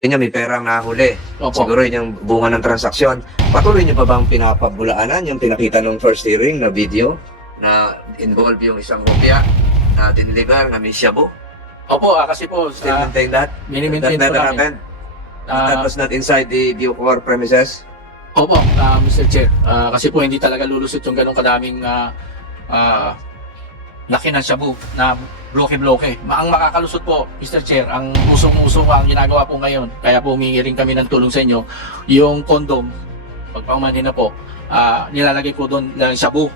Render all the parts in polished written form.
Yun may perang nahuli. Opo. Siguro yun yung bunga ng transaksyon. Patuloy niyo pa bang pinapabulaanan yung pinakita nung first hearing na video na involve yung isang kopya na dineliver na may shabu? Opo, kasi po, Still maintain that? mini-maintain That po never namin. happened? That was not inside the Bucor premises? Opo, Mr. Chair. Kasi po hindi talaga lulusot yung ganong kadaming laki ng shabu na bloke-bloke. Ang makakalusot po, Mr. Chair, ang usong-uso ang ginagawa po ngayon, kaya po humingi rin kami ng tulong sa inyo, yung condom, pagpamanhin na po, nilalagay po doon ng shabu.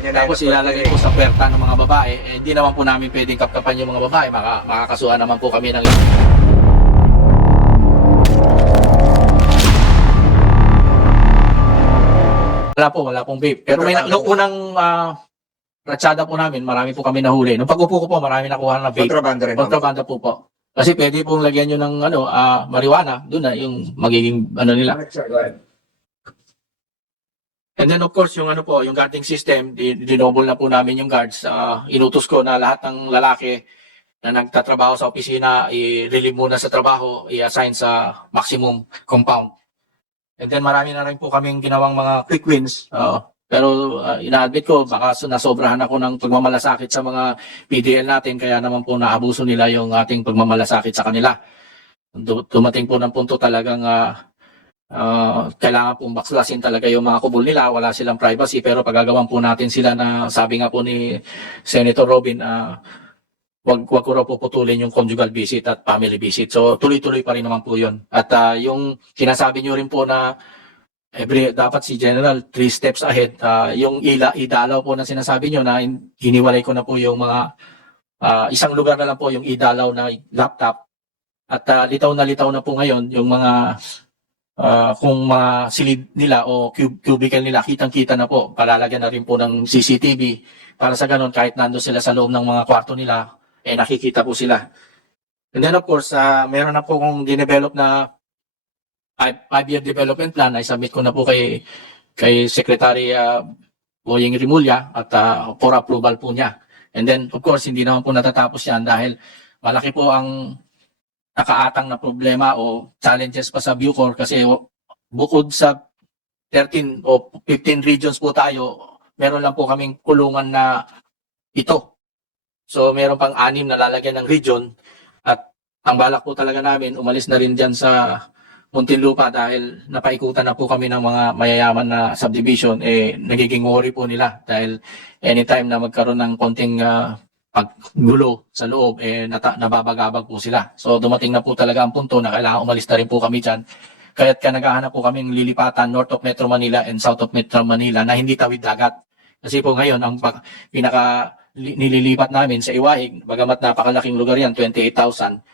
Tapos ilalagay po sa puwerta ng mga babae. Hindi naman po namin pwedeng kapkapan yung mga babae. Makakasuhan naman po kami ng... Wala pong vape. Pero may nung unang ratsada po namin, marami po kami nahuli. Nung pag-upo ko po, marami nakuha na vape. Kontrabando rin. Kontrabanda po po. Kasi pwede pong lagyan nyo ng marijuana, doon na yung magiging nila. And then of course, yung yung guarding system, dinobol na po namin yung guards. Inutos ko na lahat ng lalaki na nagtatrabaho sa opisina, i-relieve muna sa trabaho, i-assign sa maximum compound. And then marami na rin po kaming ginawang mga quick wins. Pero ina-admit ko, baka nasobrahan ako ng pagmamalasakit sa mga PDL natin, kaya naman po naabuso nila yung ating pagmamalasakit sa kanila. Dumating po ng punto talagang kailangan pong baklasin talaga yung mga kubol nila, wala silang privacy, pero pagagawan po natin sila na sabi nga po ni Senator Robin, wag ko raw puputulin yung conjugal visit at family visit. So tuloy-tuloy pa rin naman po yun. At yung sinasabi nyo rin po na dapat si General 3 steps ahead, yung idalaw po na sinasabi nyo na hiniwalay ko na po yung mga isang lugar na lang po yung idalaw na laptop. At litaw na po ngayon yung mga kung mga silid nila o cubicle nila, kitang-kita na po. Palalagyan na rin po ng CCTV para sa ganun, kahit nando sila sa loob ng mga kwarto nila, nakikita po sila. And then of course, meron na po kong dinevelop na 5-year development plan. Ay submit ko na po kay Secretary Boyeng Rimulya at for approval po niya. And then of course, hindi naman po natatapos yan dahil malaki po ang nakaatang na problema o challenges pa sa Bucor, kasi bukod sa 13 o 15 regions po tayo, meron lang po kaming kulungan na ito. So meron pang 6 na lalagyan ng region, at ang balak po talaga namin, umalis na rin dyan sa Muntinlupa dahil napaikutan na po kami ng mga mayayaman na subdivision. Nagiging worry po nila dahil anytime na magkaroon ng konting paggulo sa loob, nababagabag po sila. So dumating na po talaga ang punto na kailangan umalis na rin po kami dyan. Kaya't naghahanap po kaming lilipatan north of Metro Manila and south of Metro Manila na hindi tawid dagat. Kasi po ngayon, ang pinaka nililipat namin sa Iwaig, bagamat napakalaking lugar yan, 28,000,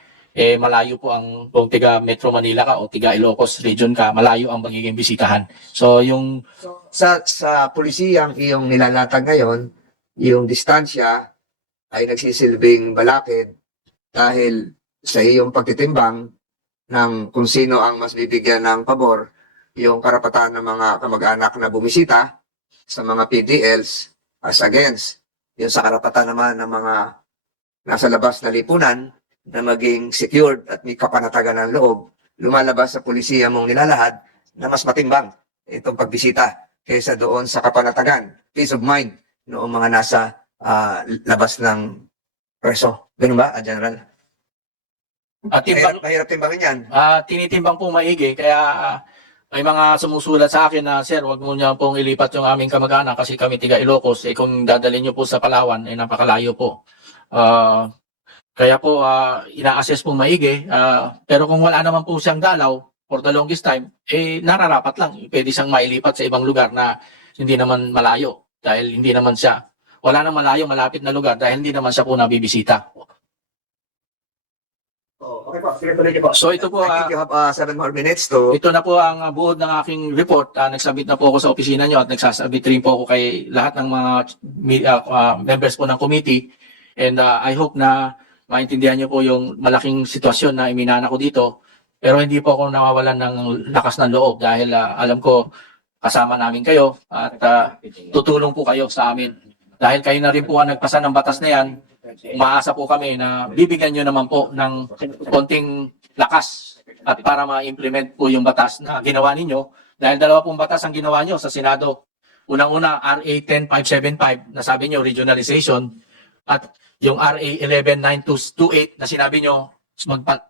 malayo po ang kung tiga Metro Manila ka o tiga Ilocos region ka, malayo ang magiging bisitahan. So yung sa pulisiyang iyong nilalatag ngayon, yung distansya ay nagsisilbing balakid dahil sa iyong pagtitimbang ng kung sino ang mas bibigyan ng pabor, yung karapatan ng mga kamag-anak na bumisita sa mga PDLs as against yung sa karapatan naman ng mga nasa labas na lipunan na maging secured at may kapanatagan ng loob, lumalabas sa pulisya mong nilalahad na mas matimbang itong pagbisita kaysa doon sa kapanatagan, peace of mind noong mga nasa labas ng preso. Ganun ba, General? Mahirap timbangin yan. tinitimbang po maigi, kaya may mga sumusulat sa akin na, sir, wag mo niya pong ilipat yung aming kamag-anak kasi kami tiga Ilocos. Kung dadalhin niyo po sa Palawan, napakalayo po. Kaya po, ina-assess po maigi. Pero kung wala naman po siyang dalaw for the longest time, nararapat lang. Pwede siyang mailipat sa ibang lugar na hindi naman malayo. Dahil hindi naman siya, wala nang malayo, malapit na lugar dahil hindi naman siya po nabibisita. Okay po, sige tuloy niyo po. So ito po, I think you have 7 more minutes to... ito na po ang buod ng aking report. Nagsabit na po ako sa opisina nyo at nagsasabit rin po ako kay lahat ng mga members po ng committee. And I hope na maintindihan nyo po yung malaking sitwasyon na iminana ko dito. Pero hindi po ako nawawalan ng lakas ng loob dahil alam ko kasama namin kayo at tutulong po kayo sa amin. Dahil kayo na rin po ang nagpasa ng batas na yan, umaasa po kami na bibigyan nyo naman po ng konting lakas at para ma-implement po yung batas na ginawa ninyo. Dahil dalawa pong batas ang ginawa nyo sa Senado. Unang-una, RA 10575 na sabi nyo, regionalization, at yung RA 119228 na sinabi nyo,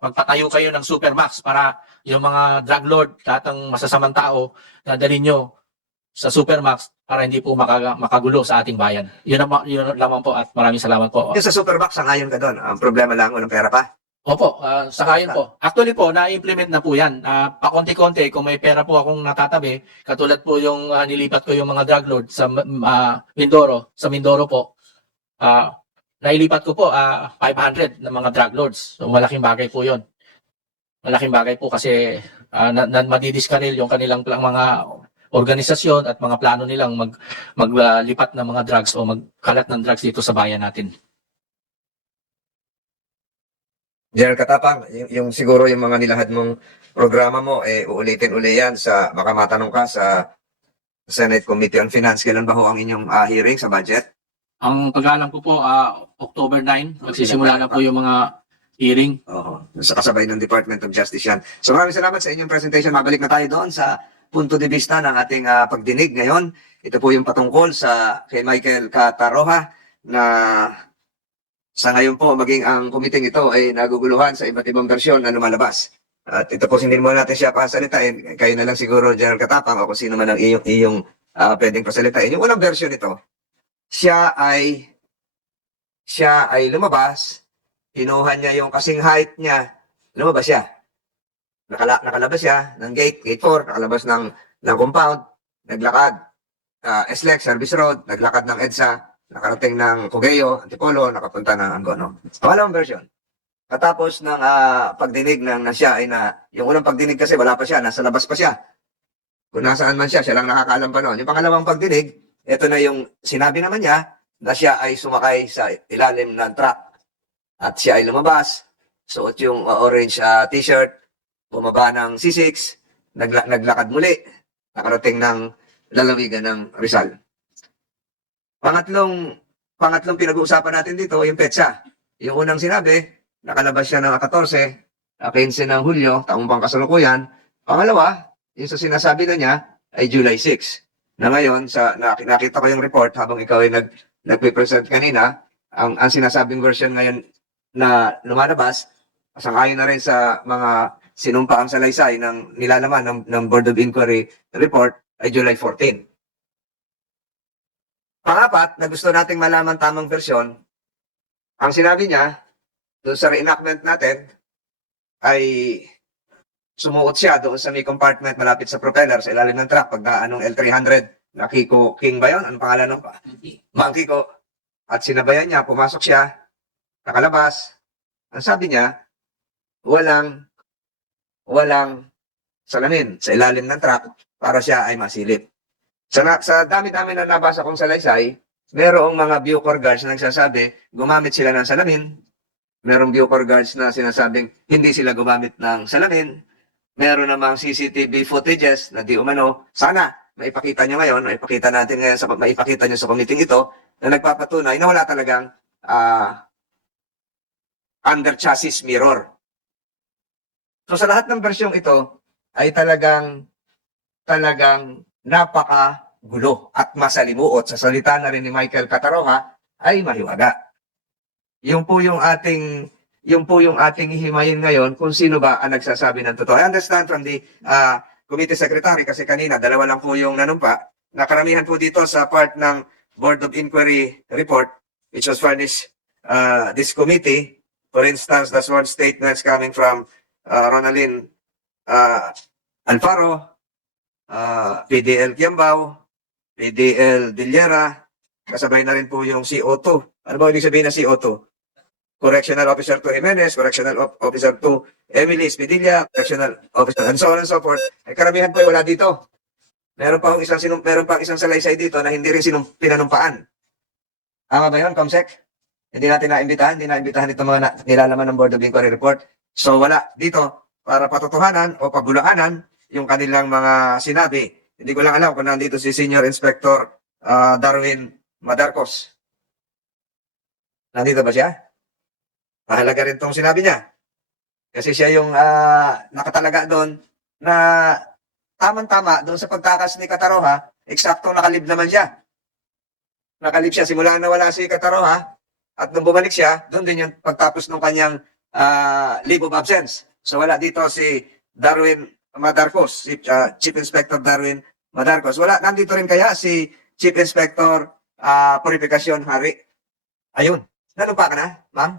magpatayo kayo ng Supermax para yung mga drug lord, lahat ng masasamang tao, dadalhin nyo sa Supermax para hindi po makagulo sa ating bayan. Yun lamang po at maraming salamat po. Yung sa Superbox, sangayon ka doon. Ang problema lang, walang pera pa. Opo, sakayin po. Actually po, na-implement na po yan. Pakonti-konti, kung may pera po akong natatabi, katulad po yung nilipat ko yung mga drug lord sa Mindoro, po, nailipat ko po 500 na mga drug lords. So malaking bagay po yun. Malaking bagay po kasi madidiskaril yung kanilang mga organisasyon at mga plano nilang maglipat ng mga drugs o magkalat ng drugs dito sa bayan natin. General Katapang, yung siguro yung mga nilahad mong programa mo, uulitin uli yan sa, baka matanong ka sa Senate Committee on Finance. Kailan ba ho ang inyong hearing sa budget? Ang pag-alam ko po, October 9, magsisimula na po yung mga hearing. Oo, sa kasabay ng Department of Justice yan. So maraming salamat sa inyong presentation. Mabalik na tayo doon sa punto de vista ng ating pagdinig ngayon. Ito po yung patungkol sa kay Michael Cataroha na sa ngayon po maging ang komiteng ito ay naguguluhan sa iba't ibang bersyon na lumalabas. At ito po hindi muna natin siya pasalitain. Kayo na lang siguro, General Katapang, o kung sino man ang iyong pwedeng pasalitain. Yung unang bersyon ito, siya ay lumabas, kinuha niya yung kasing height niya, lumabas siya. Nakalabas siya ng gate 4, nakalabas ng compound, naglakad, SLEX, Service Road, naglakad ng EDSA, nakarating ng Cogeo, Antipolo, nakapunta ng Angono. Pangalawang version. Katapos ng pagdinig na siya ay yung unang pagdinig kasi wala pa siya, nasa labas pa siya. Kung nasaan man siya lang nakakaalam pa noon. Yung pangalawang pagdinig, ito na yung sinabi naman niya na siya ay sumakay sa ilalim ng truck. At siya ay lumabas, suot yung orange t-shirt, bumaba ng C6, naglakad muli, nakarating ng lalawigan ng Rizal. Pangatlong pinag-uusapan natin dito, yung petsa. Yung unang sinabi, nakalabas siya ng 15 ng Hulyo, taong pangkasalukuyan. Pangalawa, yung sa sinasabi na niya ay July 6. Na ngayon, nakita ko yung report habang ikaw ay nagpe-present kanina, ang sinasabing version ngayon na lumalabas, sangayon na rin sa mga sinumpaang salaysay ng nilalaman ng Board of Inquiry report ay July 14. Pangapat, na gusto nating malaman tamang versyon, ang sinabi niya, doon sa reenactment natin, ay sumuot siya doon sa may compartment malapit sa propeller, sa ilalim ng truck, pagdaan ng L300, na Kiko King ba yun? Anong pangalan nun? Mang Kiko. At sinabayan niya, pumasok siya, nakalabas. Ang sabi niya, walang salamin sa ilalim ng truck para siya ay masilip. Sa dami-dami na nabasa kong salaysay, merong mga Bucor guards na nagsasabi, gumamit sila ng salamin. Merong Bucor guards na sinasabing hindi sila gumamit ng salamin. Meron namang CCTV footages na di umano. Sana maipakita nyo ngayon, maipakita nyo sa committee ito na nagpapatunay na wala talagang under chassis mirror. So sa lahat ng versyong ito ay talagang napaka-gulo at masalimuot. Sa salita na rin ni Michael Cataroha ay mahiwaga. Yung po yung ating hihimayin ngayon kung sino ba ang nagsasabi ng totoo. I understand from the committee secretary kasi kanina dalawa lang po yung nanumpa na karamihan po dito sa part ng Board of Inquiry report which was furnished this committee. For instance, the sworn statements coming from Ronaldin Alfaro, PDL Kiambao, PDL Villera, kasabay na rin po yung CO2. Ano ba ibig sabihin ng CO2? Correctional Officer 2 Jimenez, Correctional Officer 2 Emily Espidilla, Correctional Officer, and so on and so forth. Ay karamihan po ay wala dito. Meron pa isang salaysay dito na hindi rin pinanumpaan. Tama ba yun, Comsec? Hindi naimbitahan itong mga nilalaman ng Board of Inquiry report. So wala dito para patotohanan o pabulaanan yung kanilang mga sinabi. Hindi ko lang alam kung nandito si Senior Inspector Darwin Madarcos. Nandito ba siya? Mahalaga rin itong sinabi niya. Kasi siya yung nakatalaga doon na tamang-tama doon sa pagtakas ni Kataroha, eksaktong nakalib naman siya. Nakalib siya simula na wala si Kataroha at nung bumalik siya, doon din yung pagtapos ng kanyang leave of absence. So wala dito si Darwin Madarcos, si Chief Inspector Darwin Madarcos. Wala, nandito rin kaya si Chief Inspector Purificacion Hari. Ayun. Nanumpa ka na, ma'am?